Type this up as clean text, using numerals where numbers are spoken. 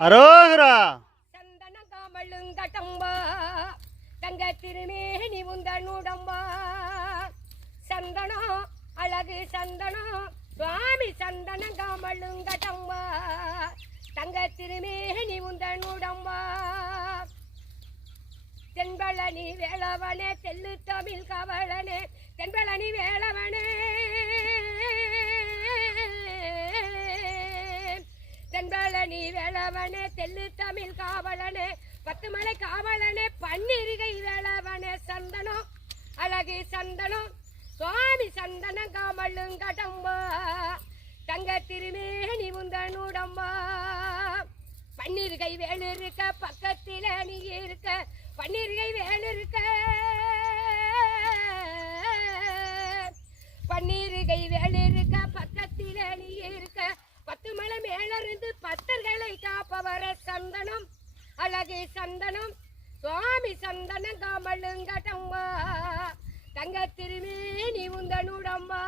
அரோகரா சந்தன காமலுங்கடம்பா தங்க திருமேனி உந்தனுடம்பா சந்தனம் அழகு சந்தனம் சுவாமி சந்தன காமலுங்கடம்பா தங்க திருமேனி உந்தனுடம்பா தென்பழனி வேளவனே தெல்லு தமிழ் கவளனே தென்பழனி வேளவனே தென்பழனி வேளவனே தெல்லு தமிழ் காவலனே பத்து மலை காவலனே பன்னிருகை வேளவனே சந்தனம் அழகு சந்தனம் சுவாமி சந்தன காமலுங்கடம்பா தங்க திருமேனி உந்தனுடம்பா பன்னிருகை வேலு இருக்க பக்கத்தில நீ இருக்க பன்னிருகை வேலு இருக்க பன்னிருகை வேலு இருக்க பக்கத்தில நீ இருக்க பத்து மலை மேலிருந்து பத்தர்களை காப்பவர சந்தனம் அழகு சந்தனம் சுவாமி சந்தன காமலுங்கடம்பா தங்க திருமேனி உந்தனுடம்பா.